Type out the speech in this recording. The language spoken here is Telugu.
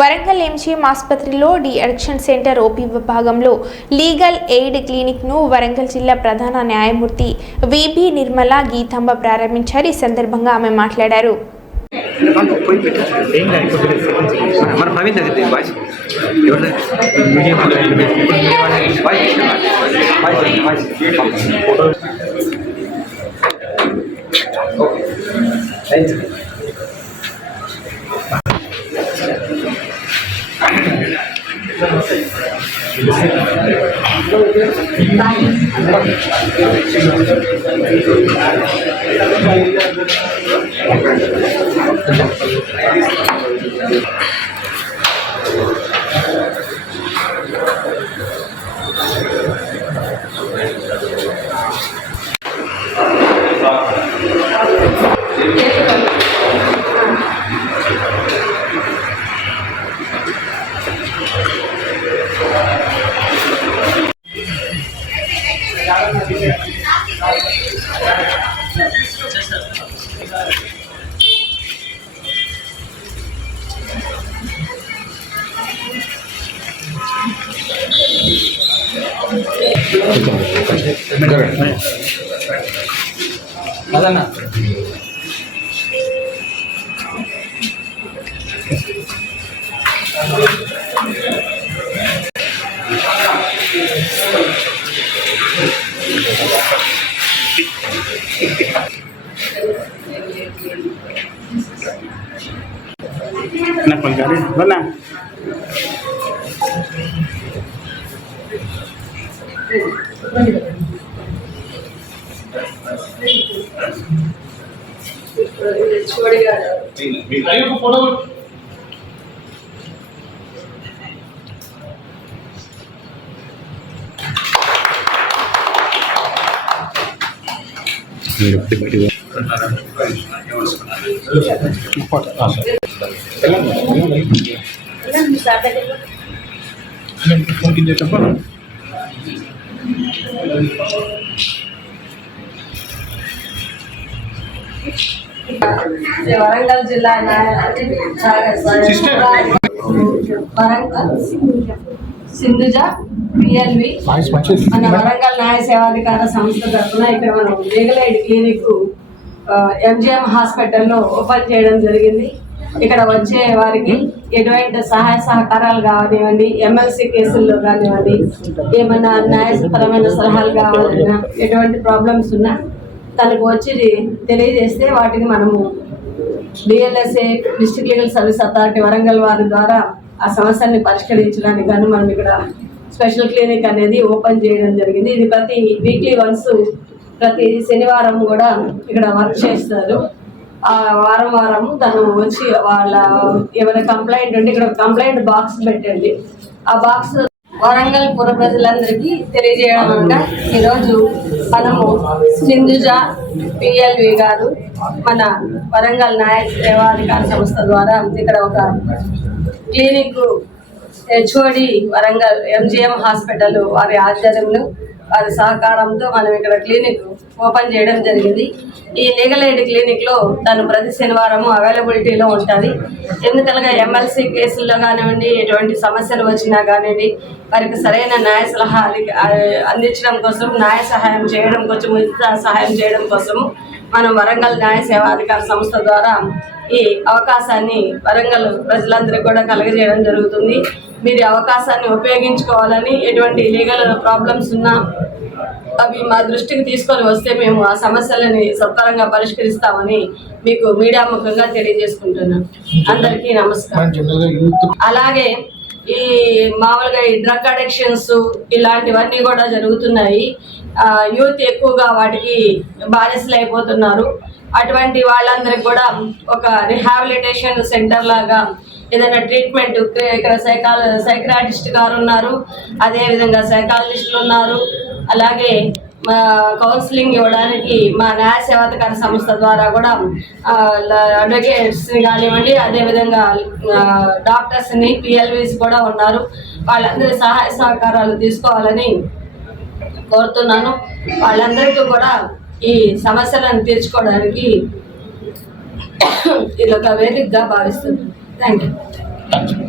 వరంగల్ ఎంజీఎం ఆసుపత్రిలో డి అడిక్షన్ సెంటర్ ఓపీ విభాగంలో లీగల్ ఎయిడ్ క్లినిక్ను వరంగల్ జిల్లా ప్రధాన న్యాయమూర్తి విబి నిర్మల గీతాంబ ప్రారంభించారు. ఈ సందర్భంగా ఆమె మాట్లాడారు. వరంగల్ జిల్లా సింధుజ పిఎల్వి మన వరంగల్ న్యాయ సేవాధికార సంస్థ తరఫున ఇక్కడ మనం లీగల్ ఎయిడ్ క్లినిక్ ఎంజిఎం హాస్పిటల్లో ఓపెన్ చేయడం జరిగింది. ఇక్కడ వచ్చే వారికి ఎటువంటి సహాయ సహకారాలు కానివ్వండి, ఎమ్మెల్సీ కేసుల్లో కానివ్వండి, ఏమైనా న్యాయపరమైన సలహాలు కావాలన్నా, ఎటువంటి ప్రాబ్లమ్స్ ఉన్నా తనకు వచ్చి తెలియజేస్తే వాటిని మనము DLSA district legal service authority Warangal వారి ద్వారా ఆ సమస్యల్ని పరిష్కరించడానికి గాను మనం ఇక్కడ స్పెషల్ క్లినిక్ అనేది ఓపెన్ చేయడం జరిగింది. ఇది ప్రతి వీక్లీ వన్స్ ప్రతి శనివారం కూడా ఇక్కడ వర్క్ చేస్తారు. ఆ వారం తను వచ్చి వాళ్ళ ఏమైనా కంప్లైంట్ ఉంటే ఇక్కడ కంప్లైంట్ బాక్స్ పెట్టండి. ఆ బాక్స్ వరంగల్ పుర ప్రజలందరికీ తెలియజేయడం అనగా ఈరోజు మనము సింధుజ పిఎల్వి గారు మన వరంగల్ న్యాయ సేవాధికార సంస్థ ద్వారా ఇక్కడ ఒక clinic HOD Warangal MGM hospital వారి ఆధ్వర్యంలో వారి సహకారంతో మనం ఇక్కడ క్లినిక్ ఓపెన్ చేయడం జరిగింది. ఈ లీగల్ ఎయిడ్ క్లినిక్లో తను ప్రతి శనివారము అవైలబిలిటీలో ఉంటుంది. ఎందుకనగా ఎమ్మెల్సీ కేసుల్లో కానివ్వండి, ఎటువంటి సమస్యలు వచ్చినా కానివ్వండి, వారికి సరైన న్యాయ సలహా అందించడం కోసం, న్యాయ సహాయం చేయడం కోసం, ఉచిత సహాయం చేయడం కోసం మనం వరంగల్ న్యాయ సేవాధికార సంస్థ ద్వారా ఈ అవకాశాన్ని వరంగల్ ప్రజలందరికీ కూడా కలగజేయడం జరుగుతుంది. మీరు అవకాశాన్ని ఉపయోగించుకోవాలని, ఎటువంటి లీగల్ ప్రాబ్లమ్స్ ఉన్నా అవి మా దృష్టికి తీసుకొని వస్తే మేము ఆ సమస్యలని సత్వరంగా పరిష్కరిస్తామని మీకు మీడియా ముఖంగా తెలియజేసుకుంటున్నాను. అందరికీ నమస్కారం. అలాగే ఈ మామూలుగా ఈ డ్రగ్ అడిక్షన్స్ ఇలాంటివన్నీ కూడా జరుగుతున్నాయి. యూత్ ఎక్కువగా వాటికి బానిసలు అయిపోతున్నారు. అటువంటి వాళ్ళందరికీ కూడా ఒక రిహాబిలిటేషన్ సెంటర్ లాగా ఏదైనా ట్రీట్మెంట్ ఇక్కడ సైక్రాటిస్ట్ గారు ఉన్నారు, అదేవిధంగా సైకాలజిస్టులు ఉన్నారు. అలాగే కౌన్సిలింగ్ ఇవ్వడానికి మా న్యాయ సేవాధికార సంస్థ ద్వారా కూడా అడ్వకేట్స్ని కానివ్వండి, అదేవిధంగా డాక్టర్స్ని, పిఎల్వీస్ కూడా ఉన్నారు. వాళ్ళందరి సహాయ సహకారాలు తీసుకోవాలని కోరుతున్నాను. వాళ్ళందరికీ కూడా ఈ సమస్యలను తీర్చుకోవడానికి ఇది ఒక వేదికగా భావిస్తున్నాను. Thank you.